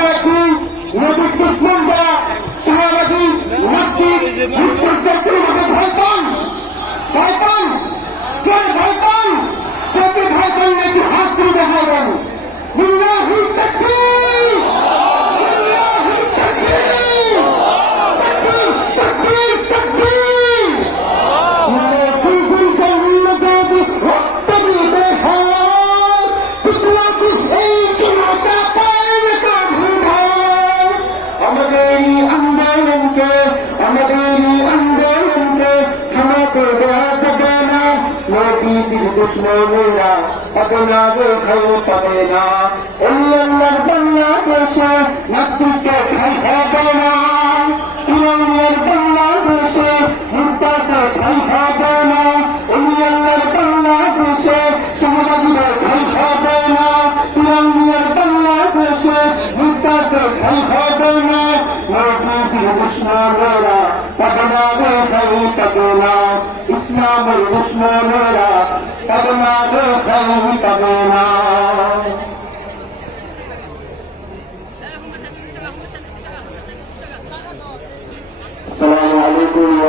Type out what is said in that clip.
মনে রাখি নবীর দুশ্মনরা শাহবাদী নাস্তিক ভয় পান যে ভয় পান যাকে ভয় পান নাকি হাত তুলে দেখাবেন দুশ্মনেরা পদনাবে খাই পাবে না আল্লাহর বাংলাদেশে নাস্তিককে খাই হবে না ইমানের বাংলাদেশে মুক্তাকে খাই হবে না আল্লাহর বাংলাদেশে সমাজের খাই হবে না ইমানের বাংলাদেশে মুক্তাকে খাই হবে না নবীর দুশ্মনেরা পদনাবে খাই পাবে না ইসলামের দুশ্মনেরা পদনাবে খাই পাবে না। আসসালামু আলাইকুম।